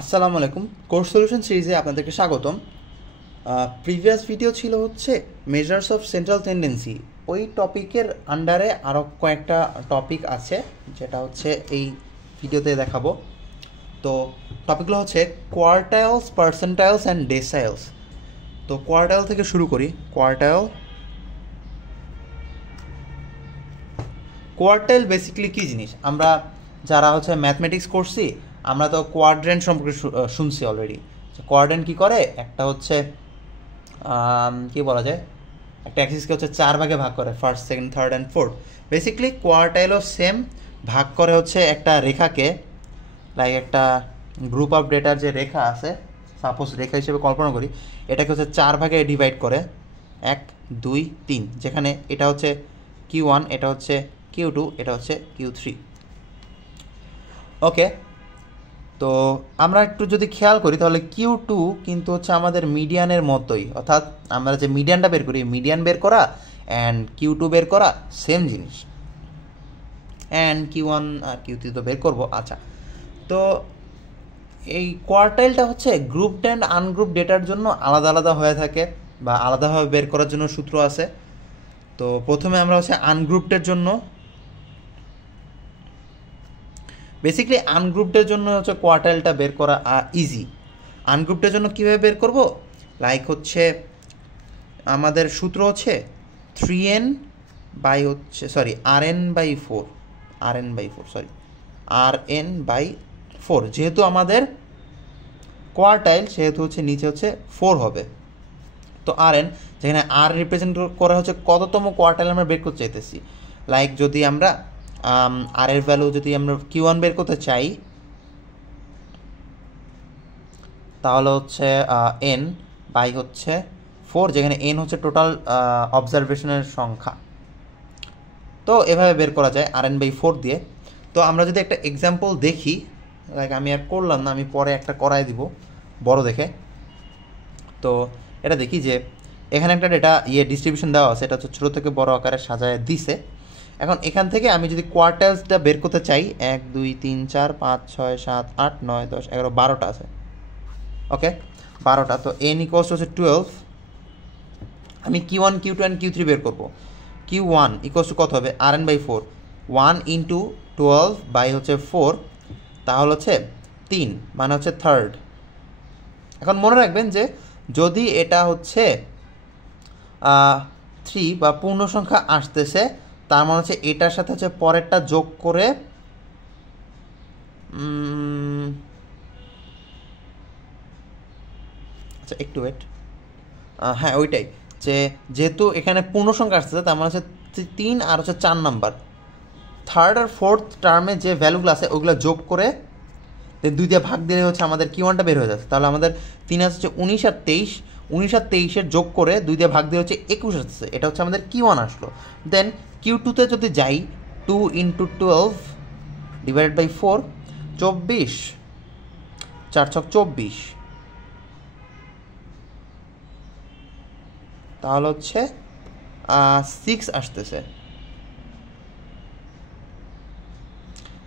আসসালামু আলাইকুম। Course solution সিরিজে আপনাদেরকে স্বাগতম। প্রিভিয়াস ভিডিও ছিল হচ্ছে মেজার্স অফ সেন্ট্রাল টেন্ডেন্সি। ওই টপিকের আন্ডারে আরও কয়েকটা টপিক আছে যেটা হচ্ছে এই ভিডিওতে দেখাবো। তো টপিকগুলো হচ্ছে কোয়ার্টাইলস, পার্সেন্টাইলস অ্যান্ড ডেসাইলস। তো কোয়ার্টাইল থেকে শুরু করি। কোয়ার্টাইল বেসিক্যালি কী জিনিস? আমরা যারা হচ্ছে ম্যাথমেটিক্স করছি আমরা তো কোয়াড্রেন্ট সম্পর্কে শুনছি অলরেডি। কোয়াড্রেন্ট কী করে? একটা হচ্ছে কী বলা যায়, একটা অ্যাক্সিসকে হচ্ছে 4 ভাগে ভাগ করে, first, second, third and fourth. Basically কোয়ার্টাইলও সেম, ভাগ করে হচ্ছে একটা রেখাকে, লাইক একটা গ্রুপ অফ ডেটার যে রেখা আছে, সাপোজ রেখা হিসেবে কল্পনা করি, এটাকে হচ্ছে 4 ভাগে ডিভাইড করে, 1 2 3, যেখানে এটা হচ্ছে Q1, এটা হচ্ছে Q2, এটা হচ্ছে Q3। ওকে, তো আমরা একটু যদি খেয়াল করি তাহলে Q2 কিন্তু হচ্ছে আমাদের মিডিয়ানের মতোই, অর্থাৎ আমরা যে মিডিয়ানটা বের করি, মিডিয়ান বের করা অ্যান্ড Q2 বের করা সেম জিনিস। অ্যান্ড Q1 আর Q3 তো বের করবো। আচ্ছা, তো এই কোয়ার্টাইলটা হচ্ছে গ্রুপড অ্যান্ড আনগ্রুপ ডেটার জন্য আলাদা আলাদা হয়ে থাকে, বা আলাদাভাবে বের করার জন্য সূত্র আছে। তো প্রথমে আমরা হচ্ছে আনগ্রুপডের জন্য, বেসিক্যালি আনগ্রুপডের জন্য হচ্ছে কোয়ার্টাইলটা বের করা ইজি। আনগ্রুপডের জন্য কীভাবে বের করব? লাইক হচ্ছে আমাদের সূত্র হচ্ছে 3n বাই হচ্ছে rn/4, rn/4। যেহেতু আমাদের কোয়ার্টাইল সেহেতু হচ্ছে নিচে হচ্ছে 4 হবে। তো rn, যেখানে r রিপ্রেজেন্ট করা হচ্ছে কততম কোয়ার্টাইল আমরা বের করতে চাইতেছি। লাইক যদি আমরা আর এর ভ্যালু যদি আমরা Q1 বের করতে চাই তাহলে হচ্ছে n বাই হচ্ছে 4, যেখানে n হচ্ছে টোটাল অবজারভেশনের সংখ্যা। তো এভাবে বের করা যায় rn/4 দিয়ে। তো আমরা যদি একটা এক্সাম্পল দেখি, লাইক আমি আর করলাম না, আমি পরে একটা করাই দিব বড় দেখে। তো এটা দেখি যে এখানে একটা ডেটা ডিস্ট্রিবিউশন দেওয়া আছে, এটা হচ্ছে ছোটো থেকে বড় আকারে সাজায় দিছে। এখন এখান থেকে আমি যদি কোয়ার্টাইলসটা বের করতে চাই, 1 2 3 4 5 6 7 8 9 10 11 12টা আছে। ওকে, 12টা। তো n ইকুয়ালস হচ্ছে 12। আমি Q1 Q2 অ্যান্ড Q3 বের করবো। Q1 ইকুয়ালস টু কত হবে? rn/4, 1 ইন্টু 12 বাই হচ্ছে 4, তাহলে হচ্ছে 3, মানে হচ্ছে থার্ড। এখন মনে রাখবেন যে যদি এটা হচ্ছে 3 বা পূর্ণ সংখ্যা আসতেছে, তার মানে হচ্ছে এটার সাথে হচ্ছে পরেরটা যোগ করে, আচ্ছা একটু ওয়েট, হ্যাঁ ওইটাই, যে যেহেতু এখানে পূর্ণ সংখ্যা আসতেছে তার মানে হচ্ছে 3 আর হচ্ছে 4 নাম্বার, থার্ড আর ফোর্থ টার্মে যে ভ্যালুগুলো আছে ওইগুলো যোগ করে 2 দিয়ে ভাগ দিলে হচ্ছে আমাদের Q1টা বের হয়ে যাচ্ছে। তাহলে আমাদের 3 হচ্ছে 19 আর 23, 19 আর 23-এর যোগ করে 2 দিয়ে ভাগ দিয়ে হচ্ছে 21 আসছে, এটা হচ্ছে আমাদের Q1 আসলো। দেন Q2-তে যদি যাই, 2 ইন্টু 12 ডিভাইডেড বাই 4, 24, 4 ছক 24, তাহলে হচ্ছে 6 আসতেছে।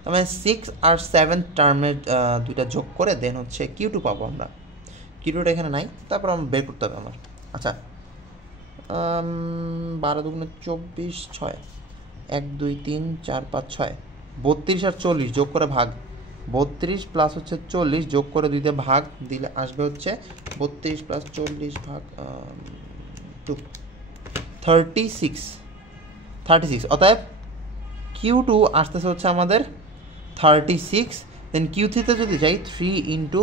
তার মানে 6 আর 7 টার্মের দুইটা যোগ করে দেন হচ্ছে Q2 পাবো আমরা। Q2টা এখানে নাই, তারপর আমরা বের করতে হবে আমার। আচ্ছা, 12 দুগুণে 24, 6, 1 2 3 4 5 6, 32 আর 40 যোগ করে ভাগ, 32 প্লাস হচ্ছে 40 যোগ করে 2 দিয়ে ভাগ দিলে আসবে হচ্ছে 32 প্লাস 40 ভাগ 2, 36। অতএব Q2 আসতেছে হচ্ছে আমাদের 36। দেন Q3-তে যদি যাই, 3 ইন্টু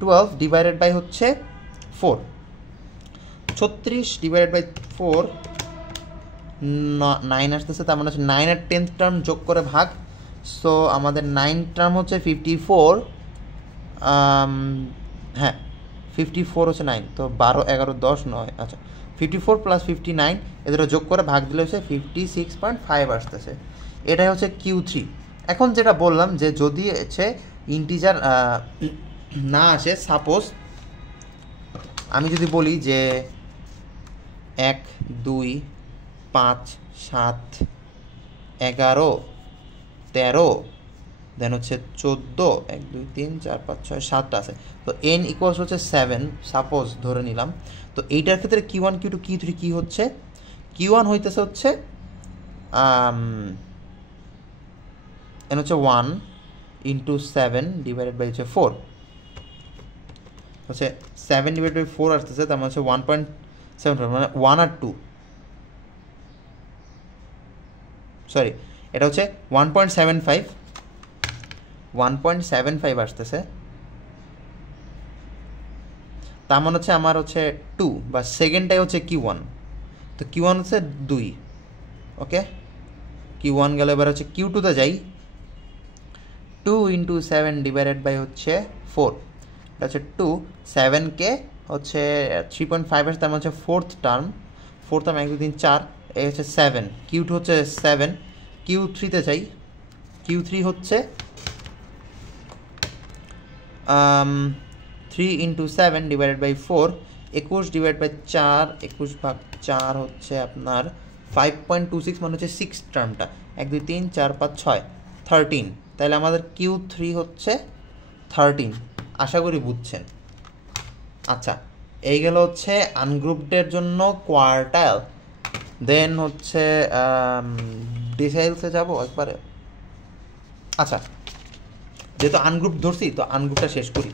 12 ডিভাইডেড বাই হচ্ছে 4, 36 ডিভাইডেড বাই 4, 9 আসতেছে। তার মানে হচ্ছে 9 আর 10th টার্ম যোগ করে ভাগ। সো আমাদের 9 টার্ম হচ্ছে 54, হ্যাঁ 54 হচ্ছে 9, তো 12 11 10 9, আচ্ছা 54 প্লাস 59 এদের যোগ করে ভাগ দিলে হচ্ছে 56.5 আসতেছে। এটাই হচ্ছে Q3। এখন যেটা বললাম যে যদি হচ্ছে ইন্টিজার না আসে, সাপোজ আমি যদি বলি যে 1 2 5 7 11 13 দেন হচ্ছে 14, 1 2 3 4 5 6 7টা আছে। তো n ইকুয়ালস হচ্ছে 7 সাপোজ ধরে নিলাম। তো এইটার ক্ষেত্রে Q1 Q2 Q3 কি হচ্ছে, Q1 হইতেছে হচ্ছে n হচ্ছে 1 ইন্টু 7 ডিভাইডেড বাই হচ্ছে 4 হচ্ছে 7 ডিভাইড বাই 4 আসতেছে, তার মানে হচ্ছে 1.75 মানে 1 আর 2, সরি এটা হচ্ছে 1.75 আসতেছে। তার মানে হচ্ছে আমার হচ্ছে 2 বা সেকেন্ডটাই হচ্ছে Q1। তো Q1 হচ্ছে 2, ওকে Q1 গেলে এবার হচ্ছে Q2তে যাই। 2 ইন্টু 7 ডিভাইডেড বাই হচ্ছে 4, এটা হচ্ছে 2, 7কে হচ্ছে 3.5 আসে, তার মানে হচ্ছে ফোর্থ টার্ম 1 2 3 4, এই হচ্ছে 7, Q2 হচ্ছে 7। Q3তে যাই, Q3 হচ্ছে 3 into 7 divided by 4, 21 divide by 4, 21 ভাগ 4 হচ্ছে আপনার 5.26, মানে হচ্ছে 6 টার্মটা 1 2 3 4 5 6 13। তাহলে আমাদের Q3 হচ্ছে 13, আশা করি বুঝছেন। আচ্ছা, এই গেল হচ্ছে আনগ্রুপডের জন্য কোয়ার্টাইল। দেন হচ্ছে ডিসাইলসে যাব একবারে। আচ্ছা, যেহেতু আনগ্রুপ ধরছি তো আনগ্রুপটা শেষ করি।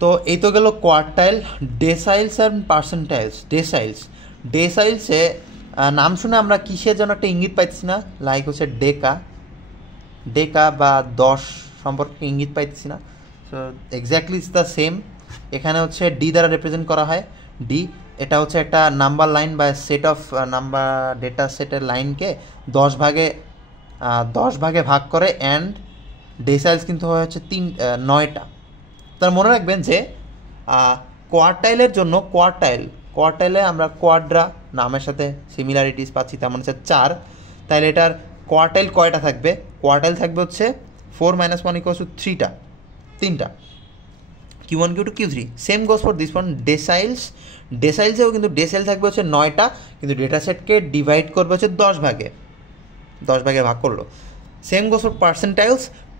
তো এই তো গেল কোয়ার্টাইল। ডেসাইলস অ্যান্ড পার্সেন্টাইলস। ডেসাইলসে নাম শুনে আমরা কিসের জন্য একটা ইঙ্গিত পাইতেছি না, লাইক হচ্ছে ডেকা বা 10 সম্পর্কে ইঙ্গিত পাইতেছি না। So exactly it's the same. এখানে হচ্ছে ডি দ্বারা রিপ্রেজেন্ট করা হয়। ডি এটা হচ্ছে একটা নাম্বার লাইন বা সেট অফ নাম্বার ডেটা সেটের লাইনকে 10 ভাগে ভাগ করে, অ্যান্ড ডেসাইলস কিন্তু হচ্ছে 9টা। তার মনে রাখবেন যে কোয়ার্টাইলের জন্য কোয়ার্টাইলে আমরা কোয়াড্রা নামের সাথে সিমিলারিটিস পাচ্ছি, তার মানে হচ্ছে 4। তাহলে এটার কোয়ার্টাইল কয়টা থাকবে, কোয়ার্টাইল থাকবে হচ্ছে 4 - 1 = 3টা। Q1 Q2 Q3 same goes for this one. ডেসাইলসেও কিন্তু ডেসাইল থাকবে হচ্ছে 9টা, কিন্তু ডেটা সেটকে ডিভাইড করবে হচ্ছে 10 ভাগে ভাগ করলো। সেম গোস ফর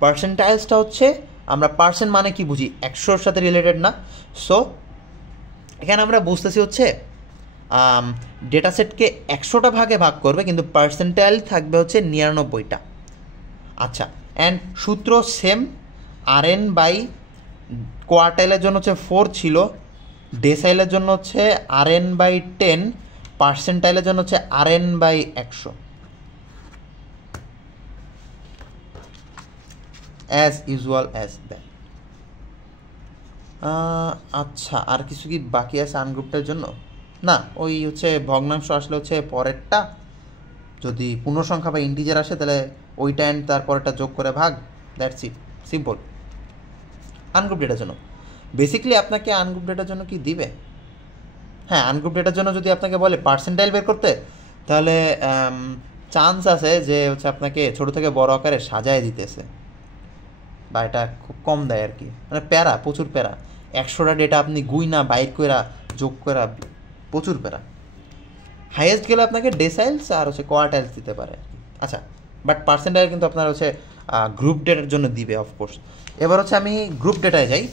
পার্সেন্টাইলসটা হচ্ছে আমরা পার্সেন্ট মানে কি বুঝি, 100-র সাথে রিলেটেড না। সো এখানে আমরা বুঝতেছি হচ্ছে ডেটা সেটকে 100টা ভাগে ভাগ করবে, কিন্তু পার্সেন্টাইল থাকবে হচ্ছে 99টা। আচ্ছা, অ্যান্ড সূত্র সেম। RN বাই কোয়ার্টাইলের জন্য হচ্ছে 4 ছিল, ডেসাইলের জন্য হচ্ছে RN/10, পার্সেন্টাইলের জন্য হচ্ছে RN/100, as usual as that. আচ্ছা, আর কিছু কি বাকি আছে আনগ্রুপটার জন্য? না, ওই হচ্ছে ভগ্নাংশ আসলে হচ্ছে পরেরটা, যদি পূর্ণ সংখ্যা বা ইন্টিজার আসে তাহলে ওইটা অ্যান্ড তারপরেরটা যোগ করে ভাগ, দ্যাটস ইট, সিম্পল। আনগ্রুপ ডেটার জন্য বেসিক্যালি আপনাকে আনগ্রুপ ডেটার জন্য কি দিবে, হ্যাঁ আনগ্রুপ ডেটার জন্য যদি আপনাকে বলে পার্সেন্টাইল বের করতে, তাহলে চান্স আছে যে হচ্ছে আপনাকে ছোটো থেকে বড় আকারে সাজায় দিতেছে, বা এটা খুব কম দেয় আর কি, মানে প্যারা, প্রচুর প্যারা। 100টা ডেটা আপনি গুইনা বাইর কইরা যোগ করা, প্রচুর প্যারা। হাইয়েস্ট গেলে আপনাকে ডেসাইলস আর হচ্ছে কোয়ার্টাইলস দিতে পারে। আচ্ছা, বাট পার্সেন্টাইল কিন্তু আপনার হচ্ছে গ্রুপ ডেটার জন্য দিবে অফকোর্স। এবার হচ্ছে আমি গ্রুপ ডেটায় যাই।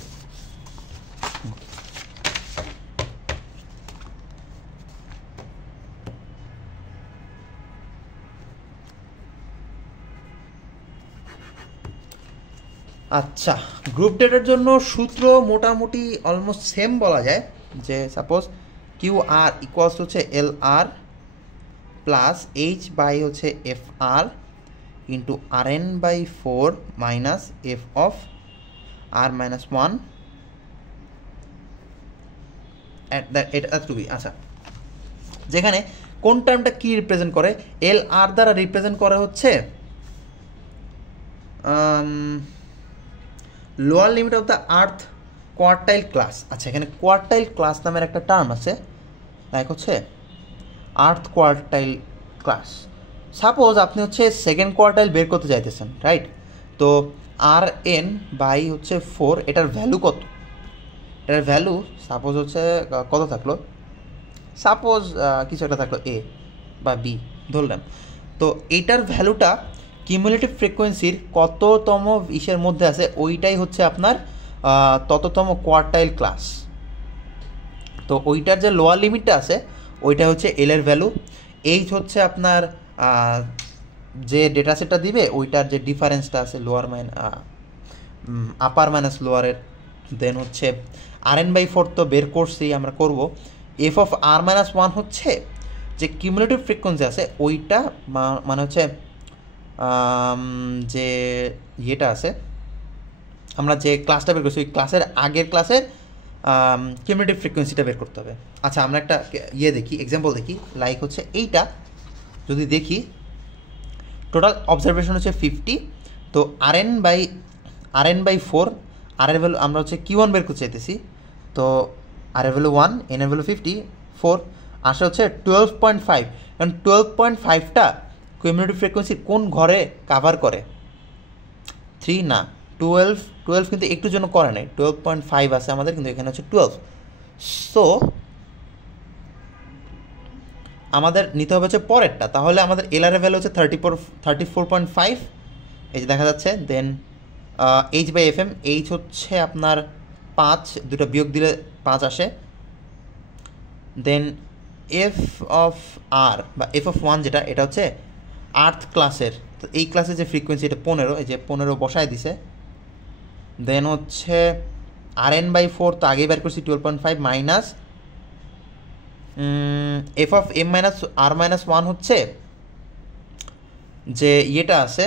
আচ্ছা, গ্রুপ ডেটার জন্য সূত্র মোটামুটি অলমোস্ট সেম বলা যায়, যে সাপোজ QR ইকুয়ালস হচ্ছে LR প্লাস H বাই হচ্ছে FR into RN/4 minus F of R-1 এতটুকুই। আচ্ছা, যেখানে কোন টার্মটা কি রিপ্রেজেন্ট করে, LR দ্বারা রিপ্রেজেন্ট করে হচ্ছে lower limit of the earth quartile class. আচ্ছা, এখানে কোয়ার্টাইল ক্লাস নামের একটা টার্ম আছে, লাইক হচ্ছে আর্থ কোয়ার্টাইল ক্লাস। সাপোজ আপনি হচ্ছে সেকেন্ড কোয়ার্টাইল বের করতে চাইতেছেন, রাইট? তো RN/4 এটার ভ্যালু কত, এটার ভ্যালু সাপোজ হচ্ছে কত থাকলো, সাপোজ কিছু একটা থাকলো A বা B ধরলাম। তো এইটার ভ্যালুটা কিউমুলেটিভ ফ্রিকোয়েন্সির কততম ইসের মধ্যে আছে ওইটাই হচ্ছে আপনার তততম কোয়ার্টাইল ক্লাস। তো ওইটার যে লোয়ার লিমিটটা আছে ওইটা হচ্ছে এল এর ভ্যালু, এইচ হচ্ছে আপনার যে ডেটা সেটটা দিবে ওইটার যে ডিফারেন্সটা আছে লোয়ার আপার মাইনাস লোয়ারের। দেন হচ্ছে Rn/4 তো বের করছি, আমরা করব f(r-1) হচ্ছে যে কিউমুলেটিভ ফ্রিকোয়েন্সি আছে ওইটা মানে হচ্ছে যে ইয়েটা আছে আমরা যে ক্লাসটা বের করছি ওই ক্লাসের আগের ক্লাসের কিউমুলেটিভ ফ্রিকোয়েন্সিটা বের করতে হবে। আচ্ছা আমরা একটা দেখি, এক্সাম্পল দেখি, লাইক হচ্ছে এইটা যদি দেখি টোটাল অবজারভেশন হচ্ছে 50, তো Rn/4 আর এর ভ্যালু আমরা হচ্ছে Q1 বের করতে চাইতেছি, তো আর এর ভ্যালু 1, এন এর ভ্যালু 54, আসে হচ্ছে 12.5, কারণ 12.5টা কিউমুলেটিভ ফ্রিকোয়েন্সি কোন ঘরে কাভার করে? 3 না, 12 কিন্তু একটুর জন্য করে নাই, 12.5 আছে আমাদের, কিন্তু এখানে হচ্ছে 12। সো আমাদের নিতে হবে হচ্ছে পরেরটা, তাহলে আমাদের এলআর এর ভ্যালু হচ্ছে 34.5, এই যে দেখা যাচ্ছে। দেন H/FM, এইচ হচ্ছে আপনার 5, দুটো বিয়োগ দিলে 5 আসে। দেন f(r) বা f(1) যেটা, এটা হচ্ছে আর্থ ক্লাসের, তো এই ক্লাসের যে ফ্রিকোয়েন্সি এটা 15, এই যে 15 বসায় দিছে। দেন হচ্ছে Rn/4 তো আগেই বের করছি 12.5 মাইনাস f(m-r-1) হচ্ছে যে ইয়েটা আছে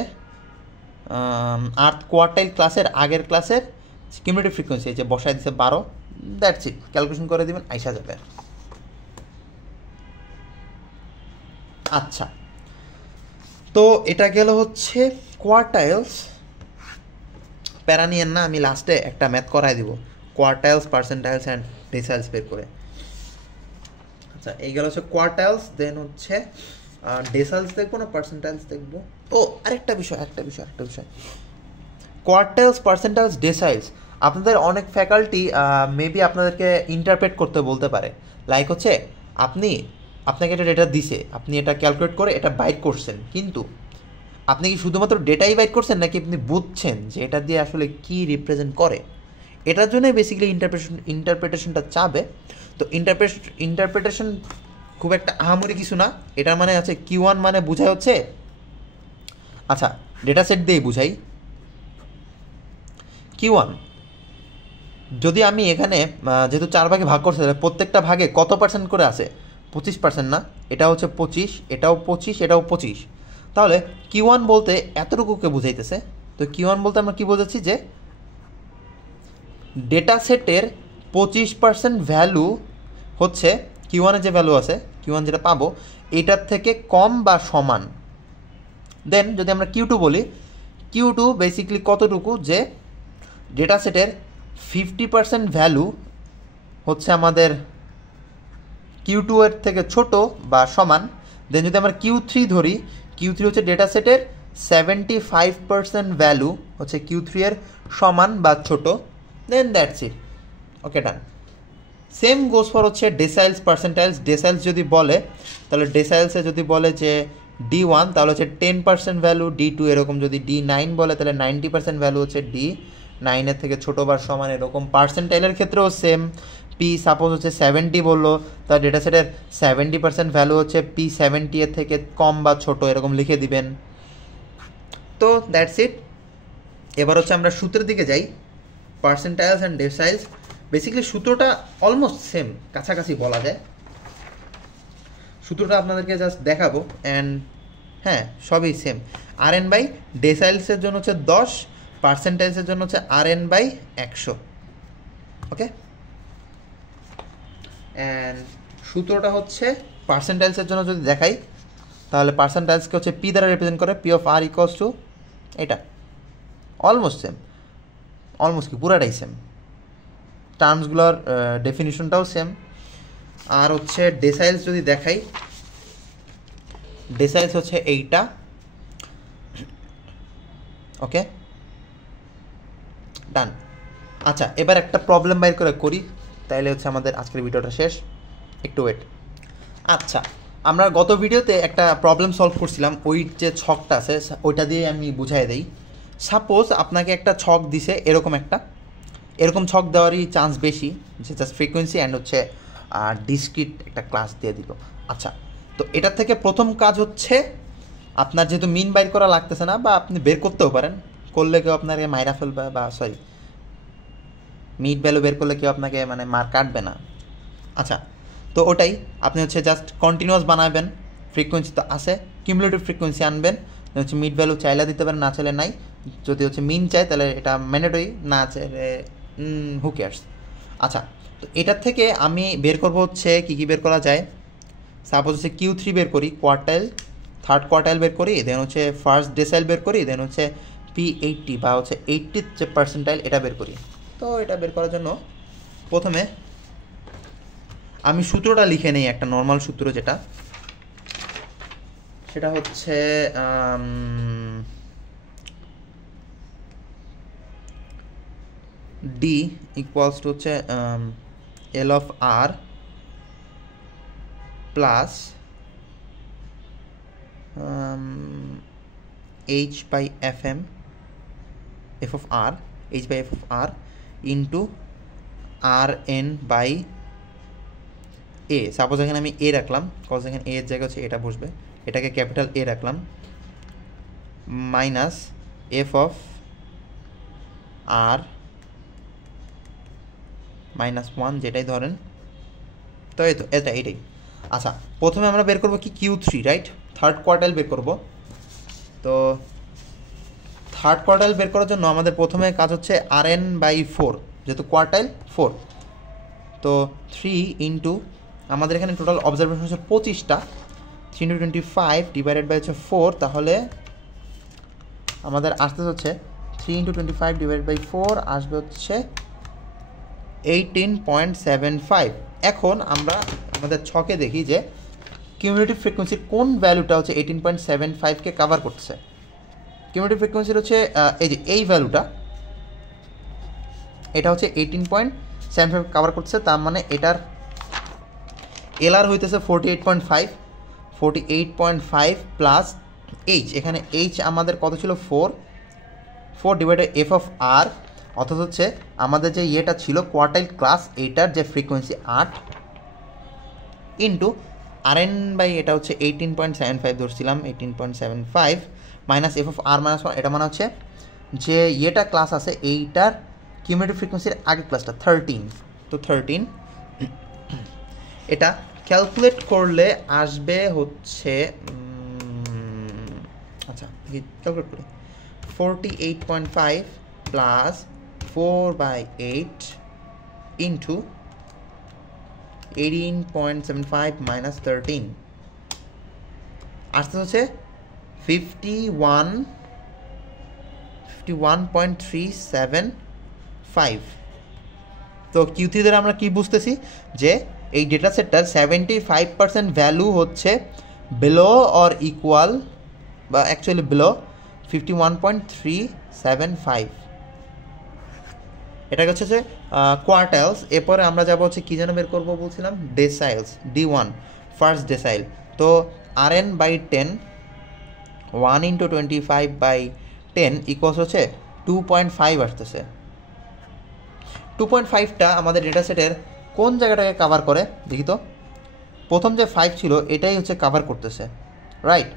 আর্থ কোয়ার্টাইল ক্লাসের আগের ক্লাসের কিউমুলেটিভ ফ্রিকোয়েন্সি, যে বসায় দিছে 12, দ্যাটস ইট, ক্যালকুলেশন করে দিবেন আইসা যাবে। আচ্ছা, তো এটা গেল হচ্ছে কোয়ার্টাইলস। প্যারা নিয়েন না, আমি লাস্টে একটা ম্যাথ করাই দিব কোয়ার্টাইলস, পার্সেন্টাইলস অ্যান্ড ডেসিমালস বের করে। আচ্ছা এই গেল হচ্ছে কোয়ার্টাইলস, দেন হচ্ছে ডেসিমালস দেখবো না পার্সেন্টাইলস দেখবো। ও আরেকটা বিষয় কোয়ার্টাইলস, পার্সেন্টাইলস, ডেসিমালস আপনাদের অনেক ফ্যাকাল্টি মেবি আপনাদেরকে ইন্টারপ্রেট করতে বলতে পারে, লাইক হচ্ছে আপনাকে একটা ডেটা দিছে, আপনি এটা ক্যালকুলেট করে এটা বাইট করছেন, কিন্তু আপনি কি শুধুমাত্র ডেটাই বাইট করছেন নাকি আপনি বুঝছেন যে এটা দিয়ে আসলে কি রিপ্রেজেন্ট করে? এটার জন্যই বেসিক্যালি ইন্টারপ্রিটেশনটা চাবে। তো ইন্টারপ্রিটেশন খুব একটা আহামরি কিছু না, এটার মানে আছে Q1 মানে বোঝায় হচ্ছে, আচ্ছা ডেটা সেট দিয়েই বুঝাই। Q1 যদি আমি এখানে যেহেতু 4 ভাগে ভাগ করছে, তাহলে প্রত্যেকটা ভাগে কত পার্সেন্ট করে আছে? 25% না, এটা হচ্ছে 25, এটাও 25, এটাও 25, তাহলে Q1 বলতে এতটুকুকে বুঝাইতেছে। তো Q1 বলতে আমরা কি বোঝাচ্ছি, যে ডেটা সেটের 25% ভ্যালু হচ্ছে Q1-এর যে ভ্যালু আছে, Q1 যেটা পাবো এটার থেকে কম বা সমান। দেন যদি আমরা Q2 বলি, Q2 বেসিক্যালি কতটুকু, যে ডেটা সেটের 50% ভ্যালু হচ্ছে আমাদের Q2 এর থেকে ছোট বা সমান। দেন যদি আমরা Q3 ধরি, Q3 হচ্ছে ডেটা সেটের 75% ভ্যালু হচ্ছে Q3 এর সমান বা ছোট। Then that's it, okay done. Same goes for হচ্ছে ডেসাইলস, পার্সেন্টাইলস। ডেসাইলস যদি বলে, তাহলে ডেসাইলসে যদি বলে যে D1 তাহলে হচ্ছে 10% ভ্যালু, D2 এরকম। যদি D9 বলে তাহলে 90% ভ্যালু হচ্ছে D9 এর থেকে ছোটো বা সমান, এরকম। পার্সেন্টাইলের ক্ষেত্রেও সেম, P সাপোজ হচ্ছে 70 বললো, তার ডেটা সেটের 70% ভ্যালু হচ্ছে P70 এর থেকে কম বা ছোট, এরকম লিখে দিবেন। তো দ্যাটস ইট। এবার হচ্ছে আমরা সূত্রের দিকে যাই, পার্সেন্টাইলস অ্যান্ড ডেসাইলস। বেসিক্যালি সূত্রটা অলমোস্ট সেম, কাছাকাছি বলা যায়। সূত্রটা আপনাদেরকে জাস্ট দেখাবো, অ্যান্ড হ্যাঁ সবই সেম। Rn/ডেসাইলসের জন্য হচ্ছে 10, পার্সেন্টাইলসের জন্য হচ্ছে Rn/100, ওকে। অ্যান্ড সূত্রটা হচ্ছে পার্সেন্টাইলসের জন্য যদি দেখাই, তাহলে পার্সেন্টাইলসকে হচ্ছে P দ্বারা রিপ্রেজেন্ট করে, P(r) = এটা। অলমোস্ট সেম, অলমোস্ট কি পুরাটাই সেম, টার্মসগুলোর ডেফিনিশনটাও সেম। আর হচ্ছে ডেসাইলস যদি দেখাই, ডেসাইলস হচ্ছে এইটা, ওকে ডান। আচ্ছা এবার একটা প্রবলেম বাইর করে করি, তাইলে হচ্ছে আমাদের আজকের ভিডিওটা শেষ। একটু ওয়েট। আচ্ছা আমরা গত ভিডিওতে একটা প্রবলেম সলভ করছিলাম, ওই যে ছকটা আছে ওইটা দিয়ে আমি বুঝাই দেই। সাপোজ আপনাকে একটা ছক দিছে, এরকম ছক দেওয়ারই চান্স বেশি, যে জাস্ট ফ্রিকোয়েন্সি অ্যান্ড হচ্ছে ডিসক্রিট একটা ক্লাস দিয়ে দিল। আচ্ছা, তো এটার থেকে প্রথম কাজ হচ্ছে আপনার যেহেতু মিন বাইর করা লাগতেছে না, বা আপনি বের করতেও পারেন, করলে কেউ আপনাকে মাইরা ফেলবে, বা সরি মিড ভ্যালু বের করলে কেউ আপনাকে মানে মার কাটবে না। আচ্ছা, তো ওটাই আপনি হচ্ছে জাস্ট কন্টিনিউয়াস বানাবেন, ফ্রিকোয়েন্সি তো আছে, কিউমুলেটিভ ফ্রিকোয়েন্সি আনবেন, হচ্ছে মিড ভ্যালু চাইলে দিতে পারেন, না চাইলে নাই। যদি হচ্ছে মিন চাই তাহলে এটা ম্যান্ডেটরি, না চাইলে হু কেয়ার্স। আচ্ছা, তো এটার থেকে আমি বের করব হচ্ছে কী কী বের করা যায়। সাপোজ হচ্ছে Q3 বের করি, কোয়ার্টাইল, থার্ড কোয়ার্টাইল বের করি, দেন হচ্ছে ফার্স্ট ডেসাইল বের করি, দেন হচ্ছে P80 বা হচ্ছে 80th যে পার্সেন্টাইল এটা বের করি। তো এটা বের করার জন্য প্রথমে আমি সূত্রটা লিখে নেই, একটা নর্মাল সূত্র যেটা, সেটা হচ্ছে D ইকুয়ালস টু হচ্ছে L of R plus H by FM, F of R, H by F of R into RN by A. Suppose এখানে আমি এ রাখলাম, কজ এখানে এর জায়গা হচ্ছে এটা বসবে, এটাকে ক্যাপিটাল এ রাখলাম, মাইনাস এফ অফ আর -1 যেটাই ধরেন। তো এই তো এটাই। আচ্ছা, প্রথমে আমরা বের করবো কি Q3, রাইট? থার্ড কোয়ার্টাইল বের করব। তো থার্ড কোয়ার্টাইল বের করার জন্য আমাদের প্রথমে কাজ হচ্ছে RN বাই 4, যেহেতু কোয়ার্টাইল 4। তো 3 ইন্টু আমাদের এখানে টোটাল অবজারভেশন হচ্ছে 25টা, 3 into 25 ডিভাইডেড বাই হচ্ছে 4, তাহলে আমাদের আসতে হচ্ছে 3 into 25 ডিভাইডেড বাই 4 আসবে হচ্ছে 18.75। এখন আমরা আমাদের ছকে দেখি যে কিউমুলেটিভ ফ্রিকোয়েন্সির কোন ভ্যালুটা হচ্ছে 18.75কে কাভার করছে। কিউমুলেটিভ ফ্রিকোয়েন্সির হচ্ছে এই যে এই ভ্যালুটা, এটা হচ্ছে 18.75 কাভার করছে, তার মানে এটার এলআর হইতেছে 48.5 প্লাস এইচ, এখানে এইচ আমাদের কত ছিল 4 ডিভাইডেড এফ অফ আর, অর্থাৎ হচ্ছে আমাদের যে ইয়েটা ছিল কোয়ার্টাইল ক্লাস, এইটার যে ফ্রিকোয়েন্সি 8 ইন্টু RN বাই এটা হচ্ছে 18.75 ধরছিলাম, 18.75 মাইনাস এফ অফ আর -1, এটা মানে হচ্ছে যে ইয়েটা ক্লাস আছে এইটার কিউমুলেটিভ ফ্রিকোয়েন্সির আগের ক্লাসটা 13। তো 13 এটা ক্যালকুলেট করলে আসবে হচ্ছে আচ্ছা ক্যালকুলেট করি, 48.5 প্লাস 4/8 ইন্টু 18.75 মাইনাস 13 আসতে হচ্ছে 51.375। তো Q3 দ্বারা আমরা কি বুঝতেছি যে এই ডেটা সেটটার 75% ভ্যালু হচ্ছে বিলো অর ইকুয়াল, বা অ্যাকচুয়ালি বিলো 51.375। এটা হচ্ছে যে কোয়ার্টাইলস। এরপরে আমরা যাবো হচ্ছে কী যেন বের করবো বলছিলাম, ডেসাইলস, D1 ফার্স্ট ডেসাইল। তো RN বাই 10, 1 into 25/10 ইকুয়ালস হচ্ছে 2.5 আসতেছে। 2.5টা আমাদের ডেটা সেটের কোন জায়গাটাকে কাভার করে দেখি তো। প্রথম যে 5 ছিল এটাই হচ্ছে কাভার করতেছে, রাইট?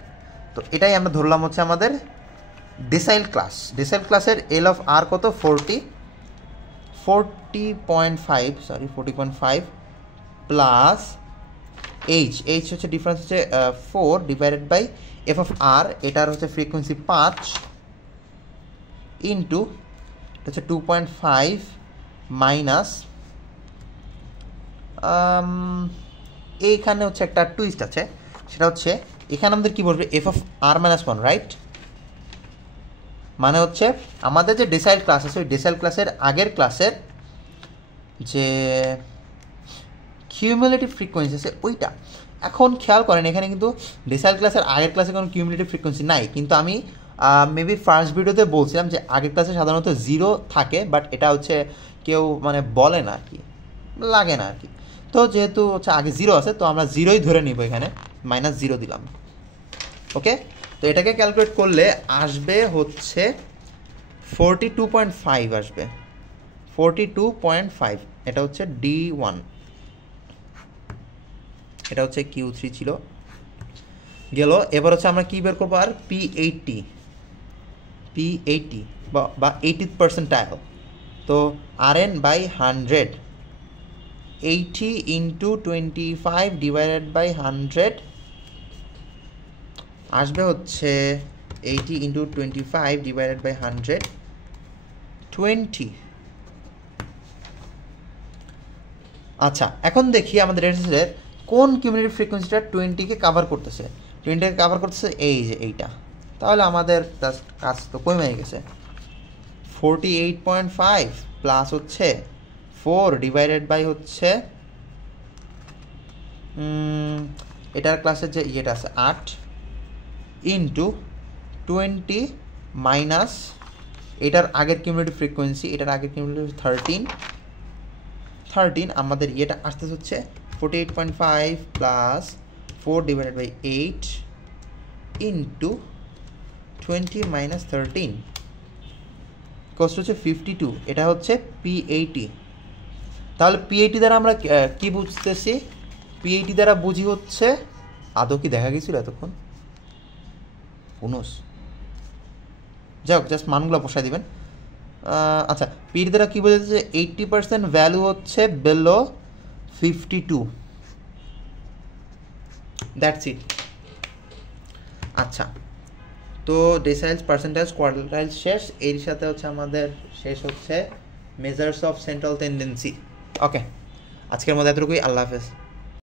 তো এটাই আমরা ধরলাম হচ্ছে আমাদের ডেসাইল ক্লাস। ডেসাইল ক্লাসের এল অফ আর কত 40.5 প্লাস এইচ হচ্ছে ডিফারেন্স হচ্ছে 4 ডিভাইডেড বাই এফ অফ আর, এটার হচ্ছে ফ্রিকোয়েন্সি 5 ইন্টু এটা হচ্ছে 2.5 মাইনাস এইখানে হচ্ছে একটা টুইস্ট আছে, সেটা হচ্ছে এখানে আমাদের কী বলবে এফ অফ আর -1, রাইট? মানে হচ্ছে আমাদের যে ডেসাইল ক্লাস আছে ওই ডেসাইল ক্লাসের আগের ক্লাসের যে কিউমুলেটিভ ফ্রিকোয়েন্সি আছে ওইটা। এখন খেয়াল করেন এখানে কিন্তু ডেসাইল ক্লাসের আগের ক্লাসে কোনো কিউমুলেটিভ ফ্রিকোয়েন্সি নাই, কিন্তু আমি মেবি ফার্স্ট ভিডিওতে বলছিলাম যে আগের ক্লাসে সাধারণত 0 থাকে, বাট এটা হচ্ছে কেউ মানে বলে না আর কি, লাগে না আর কি। তো যেহেতু হচ্ছে আগে 0 আছে তো আমরা 0ই ধরে নিব, এখানে -0 দিলাম। ওকে, তো এটাকে ক্যালকুলেট করলে আসবে হচ্ছে 42.5 আসবে, 42.5। এটা হচ্ছে D1, এটা হচ্ছে Q3 ছিল গেল। এবার হচ্ছে আমরা কি বের করবো আর P80 বা 80th percentile। তো Rn/100 80 × 25 / 100 আসবে হচ্ছে 80 × 25 / 100 20। আচ্ছা, এখন দেখি আমাদের রেজিস্টারের কোন কিউমুলেটিভ ফ্রিকোয়েন্সিটা 20কে কাভার করতেছে। 20কে কাভার করতেছে এই যে এইটা। তাহলে আমাদের কাজ তো কমে গেছে। 48.5 প্লাস হচ্ছে 4 / হচ্ছে এটার ক্লাসের যে ইয়েটা আছে 8 ইন্টু 20 মাইনাস এটার আগের কিউমুলেটিভ ফ্রিকোয়েন্সি, এটার আগের কিউমুলেটিভ 13 আমাদের ইয়েটা আসতে হচ্ছে 48.5 প্লাস 4 / 8 ইন্টু 20 মাইনাস 13 কষ্ট হচ্ছে 52। এটা হচ্ছে P80। তাহলে P80 দ্বারা আমরা কি বুঝতেছি? P80 দ্বারা বুঝি হচ্ছে, আদৌ কি দেখা গেছিল এতক্ষণ? পুনস যাই হোক, জাস্ট মানগুলো বসাই দিবেন। আচ্ছা, P80 দ্বারা কী বোঝাচ্ছে? 80% ভ্যালু হচ্ছে বেলো 52। That's it. আচ্ছা, তো ডেসাইলস, পার্সেন্টাইজ, কোয়ার্টাইল শেষ। এর সাথে হচ্ছে আমাদের শেষ হচ্ছে মেজার্স অফ সেন্ট্রাল টেন্ডেন্সি। ওকে, আজকের মধ্যে এতটুকুই। আল্লাহ হাফেজ।